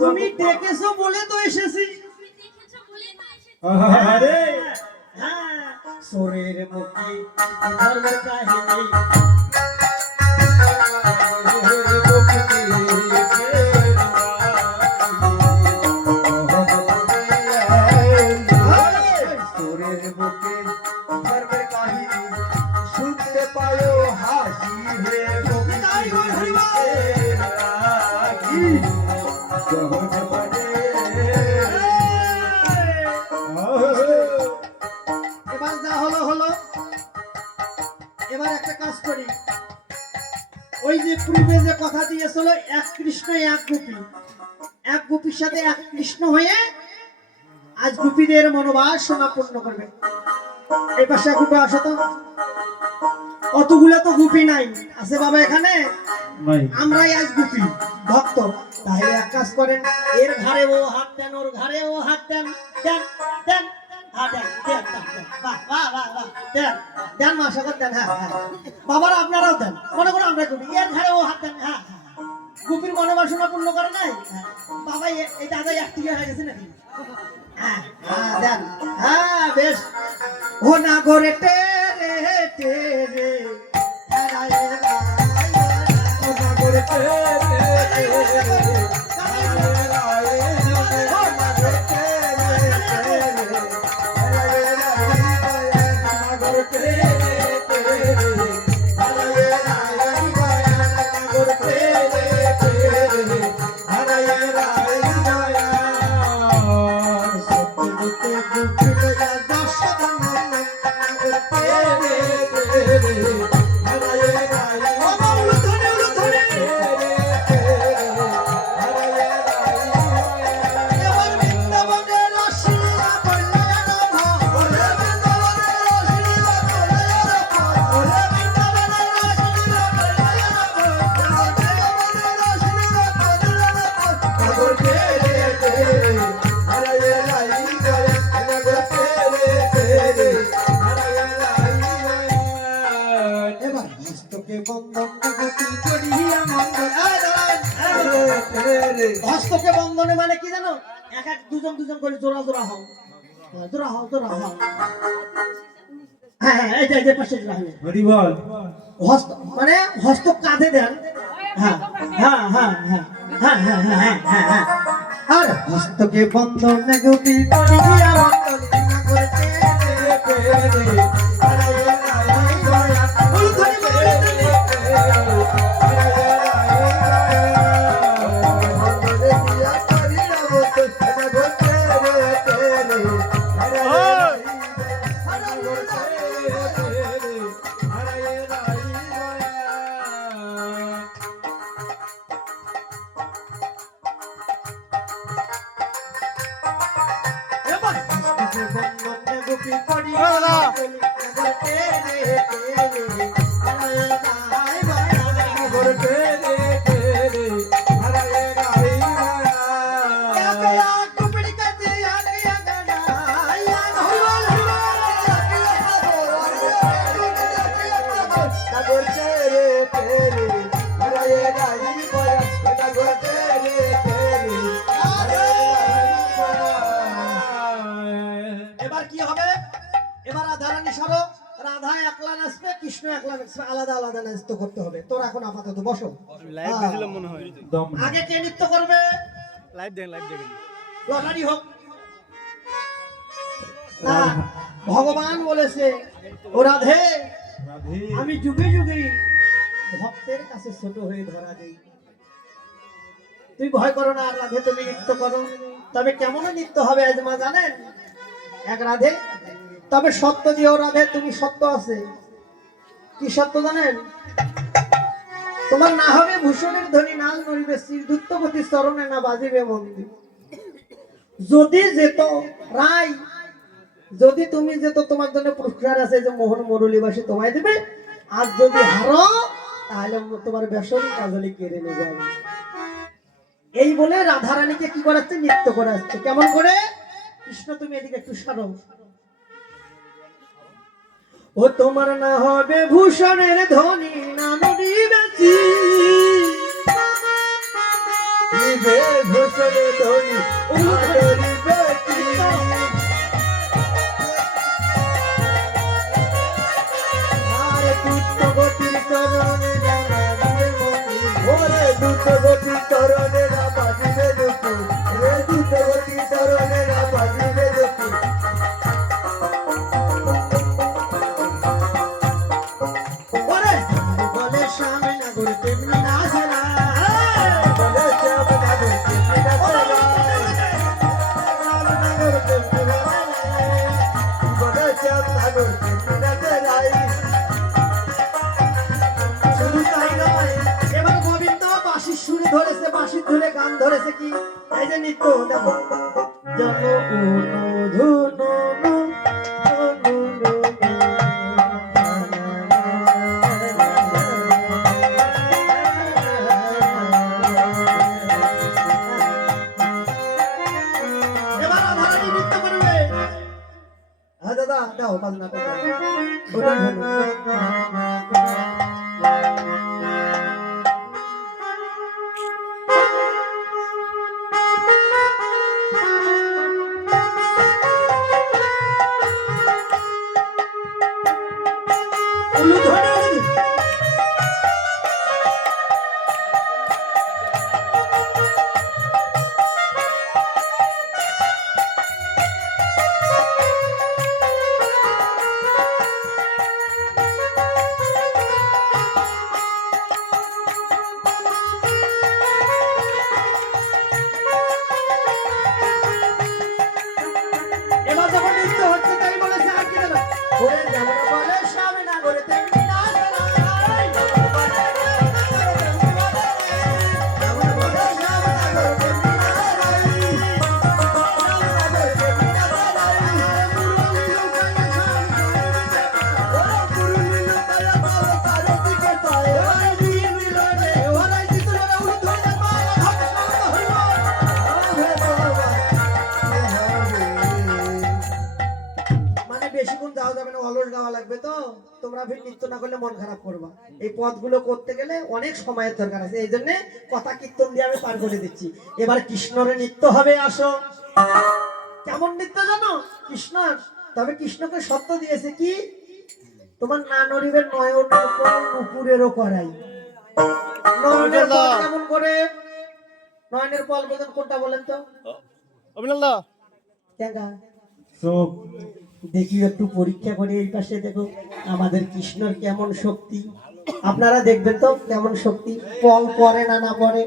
তুমি দেখেছো বলে তো এসেছি। আরে হ্যাঁ, সোরের মুখে ধর্মের কাহিনী এবার যা হলো হলো। এবার একটা কাজ করি, ওই যে পূর্বে যে কথা দিয়েছিল এক কৃষ্ণ এক গোপী, এক গোপীর সাথে এক কৃষ্ণ হয়ে আজ গোপীদের মনোবাসনা পূর্ণ করবে। এই পাশে গোপী আসো তো। অতগুলো তো গোপী নাই, আছে বাবা এখানে আমরাই আজ গোপী ভক্ত। তাহলে এক কাজ করেন, এর ঘাড়ে ও হাত দেন, ওর ঘাড়ে ও হাত দেন, দেন দেন বাবারা আপনারাও দেন, মনে করো আমরা গোপী, এর ঘাড়ে ও হাত দেন। হ্যাঁ, গোপীর মনোবাসনা পূর্ণ করে নাই বাবা। এই দাদা একটিয়া হয়ে গেছে নাকি? হ্যাঁ হ্যাঁ দেন। হ্যাঁ বেশ। ও না করে টেরে টেরে ও না করে হস্তকে বন্ধনে মানে কি জানো? এক এক দুজন দুজন করে জোড়া জোড়া হও, জোড়া হও, জোড়া হও। হ্যাঁ এই যে পাশে জোড়া হবে। হরি বল। হস্ত মানে হস্ত কাঁধে দেন। হ্যাঁ হ্যাঁ হ্যাঁ হ্যাঁ হ্যাঁ হ্যাঁ হ্যাঁ হ্যাঁ হ্যাঁ। আর হস্তকে বন্ধনে গোপী করিয়া বন্ধনে না করতে আলাদা আলাদা নৃত্য করতে হবে। তোর এখন আপাতত বসো। লাইভ দিছিলাম মনে হয়। আগে কে নৃত্য করবে? লাইভ দেখেন। লটারি হোক না। ভগবান বলেছে, ও রাধে আমি যুগে যুগে ভক্তের কাছে ছোট হয়ে ধরা দেই। তুই ভয় করো না রাধে, তুমি নৃত্য করো। তবে কেমন নৃত্য হবে আজ মা জানেন? এক রাধে। তবে সত্য দিও রাধে, তুমি সত্য আছে। কি সত্য জানেন? তোমার না হবে ভূষণের ধ্বনি, নাল নড়িবে শ্রীদূতপতি চরণে, না বাজিবে মন্দির। যদি যেত রাই, যদি তুমি যেত, তোমার জন্য পুরস্কার আছে, যে মোহন মুরলীবাসী তোমায় দেবে। আর যদি হারো, তাহলে তোমার বেসরী কাজলি কেড়ে নেবো আমি। এই বলে রাধারানীকে কি করাচ্ছে? নৃত্য করাচ্ছে। কেমন করে? কৃষ্ণ তুমি এদিকে একটু সরো। ও তোমার না হবে ভূষণের ধ্বনি, না নড়িবে নিবে ভূষণের ধ্বনি, আদরিবে কি? আর দ্রুতগতির চরণে যারা দিবে মন্দির, ওরে দ্রুতগতির চরণে না বাজিবে দুপুর, রে দ্রুতগতির চরণে না বাজিবে দুপুর। ওরে বলে সামনে না ঘুরে তেমনি না ছাড়া। বলে শ্যাম নাগর কেমনি না চলায়, নাগর কেমনি না চলায়, বলে শ্যাম নাগর কেমনি না চলায়। শুধু তাই নয়, এবার গোবিন্দ বাঁশির সুরে ধরেছে, বাঁশির ধরে গান ধরেছে। কি এই যে নৃত্য দেখো, জন অনুধুনু এবার রাধারানী নৃত্য করবে। হ্যাঁ দাদা দাও বাজনা করো। এবার যখন নৃত্য হচ্ছে, তাই বলেছে আর কি দেবে? ওরে যেমন বলে সামনে না ঘুরে তেমনি না ছাড়াই। যেমন বলে সামনে না ঘুরে তেমনি না ছাড়াই। মুরলী লুকাইয়া পুরুলি লুকায়া তার তার দিকে চায়, ওরে দিয়ে দিল রে, ওরে দিত রে, উড়ে ধরে মারা ঘট শান্ত হইল। আহে বাবা কি হবে? মানে বেশিক্ষণ যাওয়া যাবে না, অলস গাওয়া লাগবে। তো তোমরা ফির নৃত্য না করলে মন খারাপ করবা। এই পদগুলো করতে গেলে অনেক সময়ের দরকার আছে, এই জন্য কথা কীর্তন দিয়ে আমি পার করে দিচ্ছি। এবার কৃষ্ণরে নৃত্য হবে, আসো। কেমন নৃত্য জানো? কৃষ্ণর। তবে কৃষ্ণকে সত্য দিয়েছে কি? তোমার না নড়িবের নয়ন নুপুরেরও করাই। নয়নের ফল কেমন করে? নয়নের ফল বলেন কোনটা বলেন তো? অভিনন্দা দেখা চোখ দেখি, একটু পরীক্ষা করে এই পাশে দেখো আমাদের কৃষ্ণর কেমন শক্তি। আপনারা দেখবেন তো কেমন শক্তি। ফল পরে না না পরে?